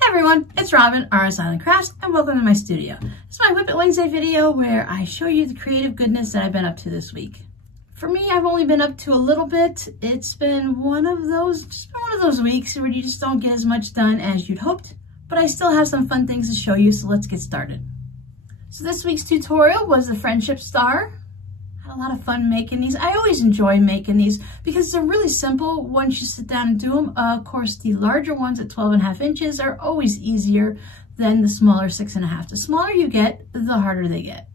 Hey everyone, it's Robin, RsIslandCrafts, and welcome to my studio. This is my Whip It Wednesday video where I show you the creative goodness that I've been up to this week. For me, I've only been up to a little bit. It's been one of those weeks where you just don't get as much done as you'd hoped, but I still have some fun things to show you, so let's get started. So this week's tutorial was the Friendship Star. Had a lot of fun making these. I always enjoy making these because they're really simple once you sit down and do them. Of course, the larger ones at 12.5 inches are always easier than the smaller 6.5. The smaller you get, the harder they get.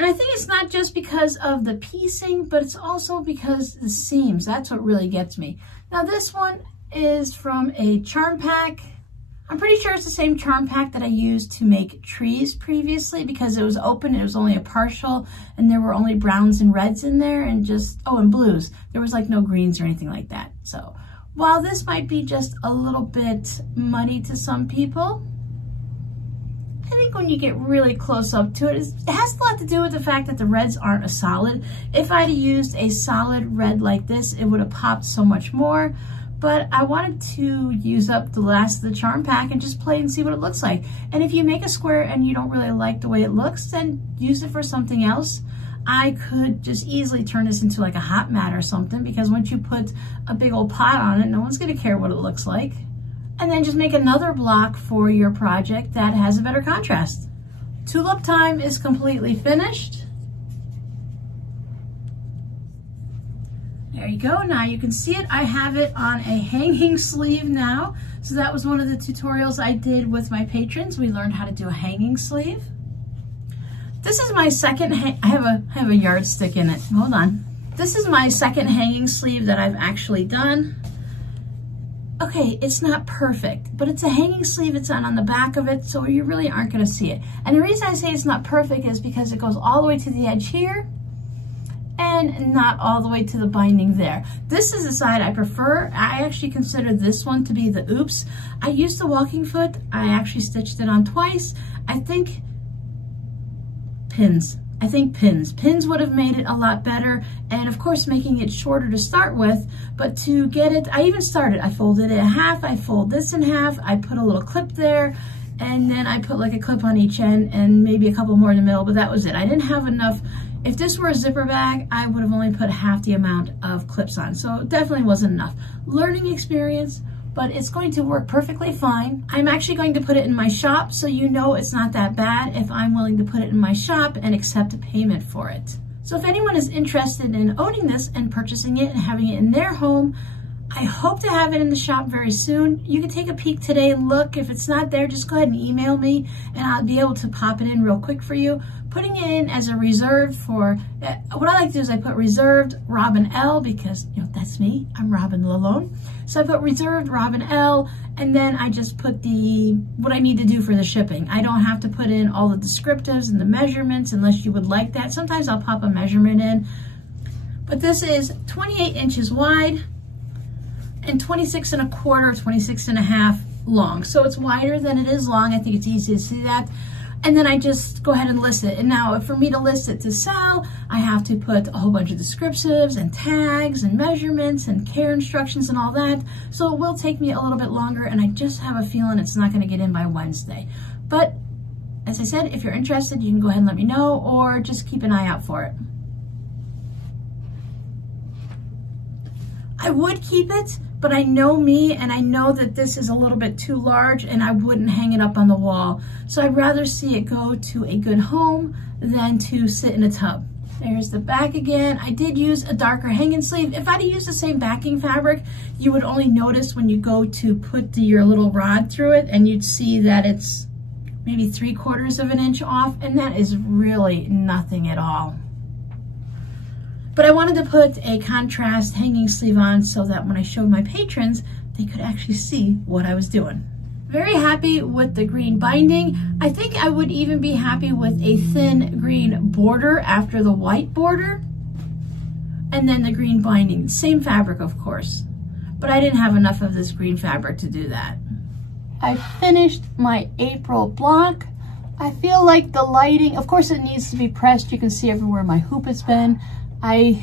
And I think it's not just because of the piecing, but it's also because the seams. That's what really gets me. Now this one is from a charm pack. I'm pretty sure it's the same charm pack that I used to make trees previously because it was open, it was only a partial, and there were only browns and reds in there and just, oh, and blues. There was like no greens or anything like that. So while this might be just a little bit muddy to some people, I think when you get really close up to it, it has a lot to do with the fact that the reds aren't a solid. If I'd used a solid red like this, it would have popped so much more. But I wanted to use up the last of the charm pack and just play and see what it looks like. And if you make a square and you don't really like the way it looks, then use it for something else. I could just easily turn this into like a hot mat or something, because once you put a big old pot on it, no one's gonna care what it looks like. And then just make another block for your project that has a better contrast. Tulip Time is completely finished. There you go. Now you can see it. I have it on a hanging sleeve now. So that was one of the tutorials I did with my patrons. We learned how to do a hanging sleeve. This is my second, I have a yardstick in it. Hold on. This is my second hanging sleeve that I've actually done. Okay, it's not perfect, but it's a hanging sleeve. It's on the back of it, so you really aren't going to see it. And the reason I say it's not perfect is because it goes all the way to the edge here and not all the way to the binding there. This is the side I prefer. I actually consider this one to be the oops. I used the walking foot. I actually stitched it on twice. I think pins. Pins would have made it a lot better, and of course making it shorter to start with, but to get it, I folded it in half, I fold this in half, I put a little clip there, and then I put like a clip on each end and maybe a couple more in the middle, but that was it. I didn't have enough. If this were a zipper bag, I would have only put half the amount of clips on, so it definitely wasn't enough. Learning experience, but it's going to work perfectly fine. I'm actually going to put it in my shop, so you know it's not that bad if I'm willing to put it in my shop and accept a payment for it. So if anyone is interested in owning this and purchasing it and having it in their home, I hope to have it in the shop very soon. You can take a peek today and look. If it's not there, just go ahead and email me and I'll be able to pop it in real quick for you. Putting it in as a reserved for, what I like to do is I put reserved Robin L, because you know that's me, I'm Robin LaLone. So I put reserved Robin L, and then I just put what I need to do for the shipping. I don't have to put in all the descriptives and the measurements unless you would like that. Sometimes I'll pop a measurement in. But this is 28 inches wide and 26.25, 26.5 long. So it's wider than it is long. I think it's easy to see that. And then I just go ahead and list it. And now for me to list it to sell, I have to put a whole bunch of descriptives and tags and measurements and care instructions and all that. So it will take me a little bit longer, and I just have a feeling it's not gonna get in by Wednesday. But as I said, if you're interested, you can go ahead and let me know, or just keep an eye out for it. I would keep it, but I know me, and I know that this is a little bit too large and I wouldn't hang it up on the wall. So I'd rather see it go to a good home than to sit in a tub. There's the back again. I did use a darker hanging sleeve. If I'd used the same backing fabric, you would only notice when you go to put your little rod through it, and you'd see that it's maybe 3/4 of an inch off, and that is really nothing at all. But I wanted to put a contrast hanging sleeve on so that when I showed my patrons, they could actually see what I was doing. Very happy with the green binding. I think I would even be happy with a thin green border after the white border. And then the green binding, same fabric of course. But I didn't have enough of this green fabric to do that. I finished my April block. I feel like the lighting, of course it needs to be pressed. You can see everywhere my hoop has been. I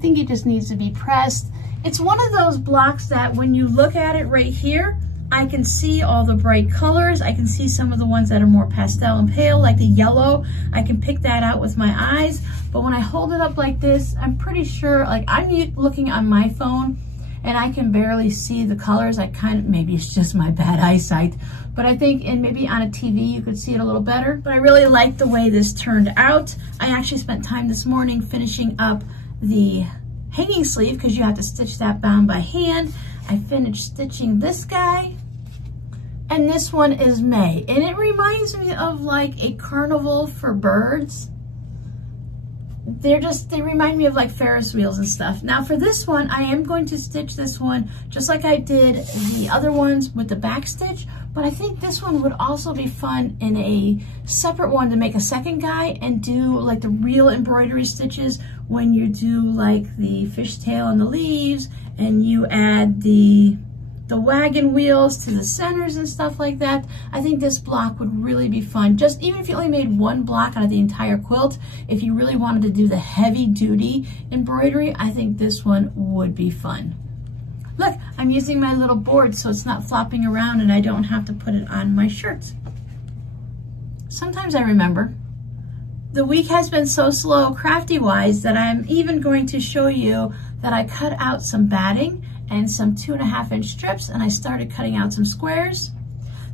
think it just needs to be pressed. It's one of those blocks that when you look at it right here, I can see all the bright colors. I can see some of the ones that are more pastel and pale, like the yellow. I can pick that out with my eyes. But when I hold it up like this, I'm pretty sure, like I'm looking on my phone and I can barely see the colors. Maybe it's just my bad eyesight, but I think maybe on a TV you could see it a little better. But I really like the way this turned out. I actually spent time this morning finishing up the hanging sleeve because you have to stitch that bound by hand. I finished stitching this guy, and this one is May, and it reminds me of like a carnival for birds. They remind me of like Ferris wheels and stuff. Now for this one, I am going to stitch this one just like I did the other ones with the back stitch, but I think this one would also be fun in a separate one to make a second guy and do like the real embroidery stitches when you do like the fishtail and the leaves and you add the wagon wheels to the centers and stuff like that. I think this block would really be fun. Just even if you only made one block out of the entire quilt, if you really wanted to do the heavy duty embroidery, I think this one would be fun. Look, I'm using my little board so it's not flopping around and I don't have to put it on my shirt. Sometimes I remember. The week has been so slow crafty-wise that I'm even going to show you that I cut out some batting and some 2.5-inch strips, and I started cutting out some squares.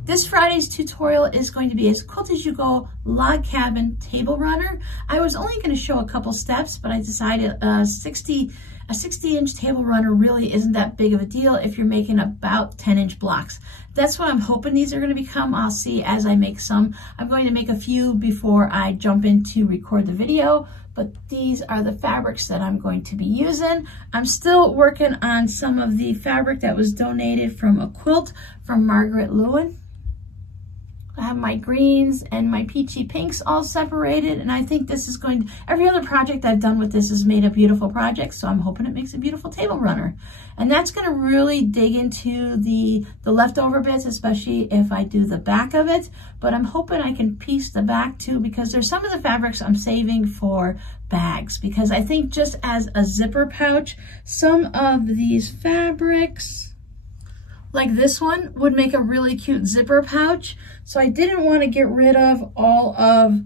This Friday's tutorial is going to be a Quilt As You Go log cabin table runner. I was only going to show a couple steps, but I decided a 60-inch table runner really isn't that big of a deal if you're making about 10-inch blocks. That's what I'm hoping these are going to become. I'll see as I make some. I'm going to make a few before I jump in to record the video, but these are the fabrics that I'm going to be using. I'm still working on some of the fabric that was donated from a quilt from LaLone. I have my greens and my peachy pinks all separated, and I think this is going to, every other project I've done with this has made a beautiful project, so I'm hoping it makes a beautiful table runner. And that's going to really dig into the leftover bits, especially if I do the back of it, but I'm hoping I can piece the back too, because there's some of the fabrics I'm saving for bags, because I think just as a zipper pouch, some of these fabrics, like this one, would make a really cute zipper pouch. So I didn't want to get rid of all of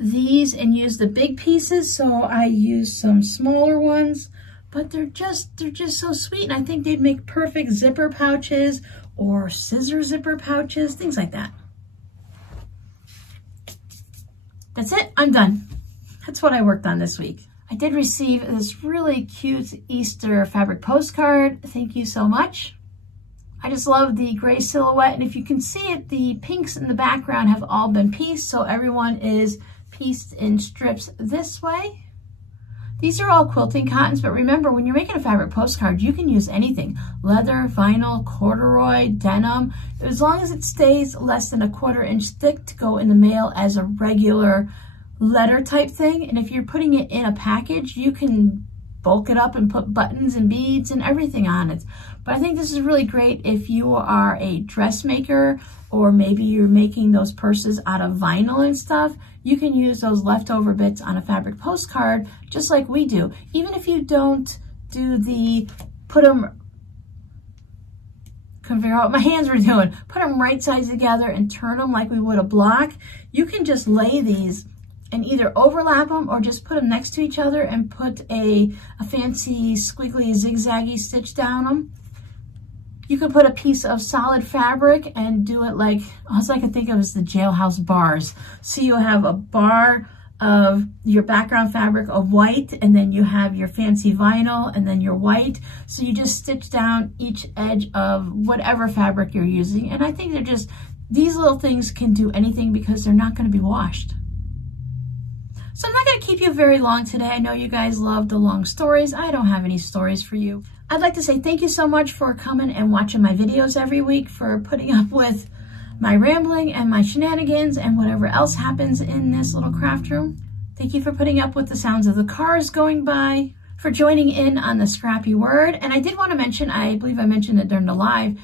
these and use the big pieces, so I used some smaller ones, but they're just so sweet, and I think they'd make perfect zipper pouches or scissor zipper pouches, things like that. That's it, I'm done. That's what I worked on this week. I did receive this really cute Easter fabric postcard. Thank you so much. I just love the gray silhouette, and if you can see it, the pinks in the background have all been pieced, so everyone is pieced in strips this way. These are all quilting cottons, but remember, when you're making a fabric postcard, you can use anything. Leather, vinyl, corduroy, denim, as long as it stays less than a 1/4 inch thick to go in the mail as a regular letter type thing. And if you're putting it in a package, you can bulk it up and put buttons and beads and everything on it. But I think this is really great if you are a dressmaker, or maybe you're making those purses out of vinyl and stuff. You can use those leftover bits on a fabric postcard just like we do. Even if you don't do the put them, couldn't figure out what my hands were doing, put them right sides together and turn them like we would a block, you can just lay these and either overlap them or just put them next to each other and put a fancy squiggly zigzaggy stitch down them. You could put a piece of solid fabric and do it like, all I can think of is the jailhouse bars. So you have a bar of your background fabric of white, and then you have your fancy vinyl, and then your white. So you just stitch down each edge of whatever fabric you're using. And I think they're just, these little things can do anything because they're not going to be washed. So I'm not going to keep you very long today. I know you guys love the long stories. I don't have any stories for you. I'd like to say thank you so much for coming and watching my videos every week, for putting up with my rambling and my shenanigans and whatever else happens in this little craft room. Thank you for putting up with the sounds of the cars going by, for joining in on the scrappy word. And I did want to mention, I believe I mentioned it during the live,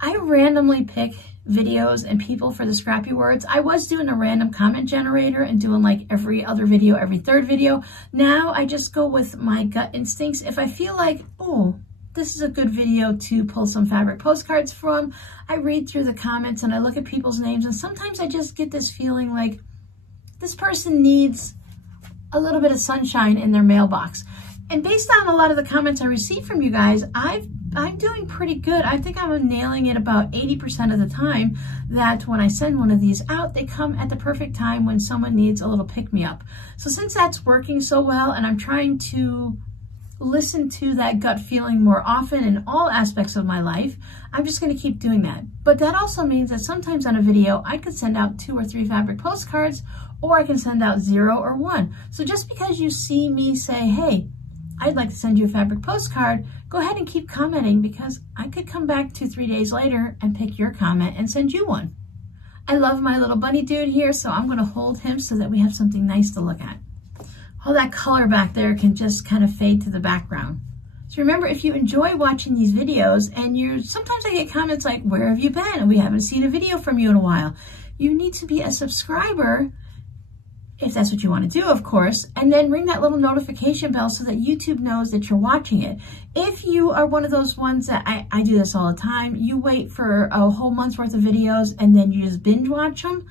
I randomly pick videos and people for the scrappy words. I was doing a random comment generator and doing like every other video, every third video. Now I just go with my gut instincts. If I feel like, oh, this is a good video to pull some fabric postcards from. I read through the comments and I look at people's names, and sometimes I just get this feeling like this person needs a little bit of sunshine in their mailbox. And based on a lot of the comments I received from you guys, I'm doing pretty good. I think I'm nailing it about 80% of the time, that when I send one of these out, they come at the perfect time when someone needs a little pick-me-up. So since that's working so well, and I'm trying to listen to that gut feeling more often in all aspects of my life, I'm just going to keep doing that. But that also means that sometimes on a video, I could send out 2 or 3 fabric postcards, or I can send out 0 or 1. So just because you see me say, hey, I'd like to send you a fabric postcard, go ahead and keep commenting, because I could come back 2-3 days later and pick your comment and send you one. I love my little bunny dude here, so I'm going to hold him so that we have something nice to look at. All that color back there can just kind of fade to the background. So remember, if you enjoy watching these videos, and sometimes I get comments like, where have you been? We haven't seen a video from you in a while. You need to be a subscriber, if that's what you want to do, of course, and then ring that little notification bell so that YouTube knows that you're watching it. If you are one of those ones that, I do this all the time, you wait for a whole month's worth of videos and then you just binge watch them,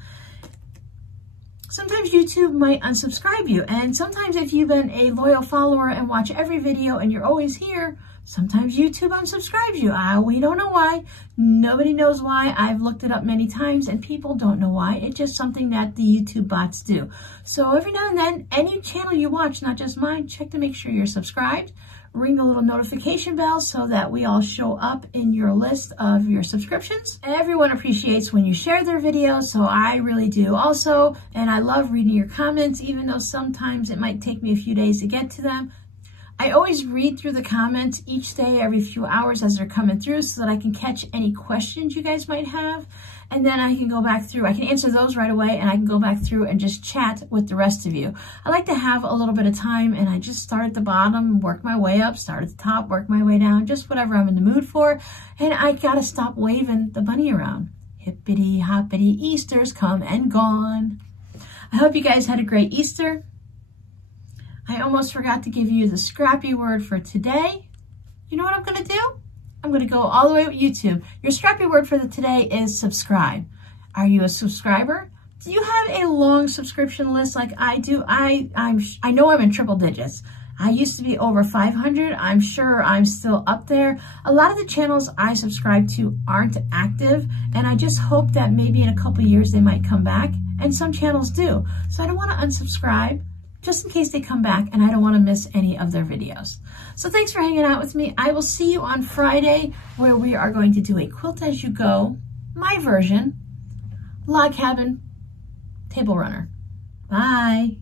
sometimes YouTube might unsubscribe you. And sometimes if you've been a loyal follower and watch every video and you're always here, sometimes YouTube unsubscribes you. We don't know why. Nobody knows why. I've looked it up many times and people don't know why. It's just something that the YouTube bots do. So every now and then, any channel you watch, not just mine, check to make sure you're subscribed. Ring the little notification bell so that we all show up in your list of your subscriptions. Everyone appreciates when you share their videos, so I really do also. And I love reading your comments, even though sometimes it might take me a few days to get to them. I always read through the comments each day, every few hours as they're coming through, so that I can catch any questions you guys might have. And then I can go back through, I can answer those right away, and I can go back through and just chat with the rest of you. I like to have a little bit of time, and I just start at the bottom, work my way up, start at the top, work my way down, just whatever I'm in the mood for. And I gotta stop waving the bunny around. Hippity hoppity, Easter's come and gone. I hope you guys had a great Easter. I almost forgot to give you the scrappy word for today. You know what I'm going to do? I'm going to go all the way with YouTube. Your scrappy word for today is subscribe. Are you a subscriber? Do you have a long subscription list like I do? I know I'm in triple digits. I used to be over 500. I'm sure I'm still up there. A lot of the channels I subscribe to aren't active, and I just hope that maybe in a couple years they might come back, and some channels do. So I don't want to unsubscribe, just in case they come back, and I don't want to miss any of their videos. So thanks for hanging out with me. I will see you on Friday, where we are going to do a quilt as you go, my version, log cabin, table runner. Bye.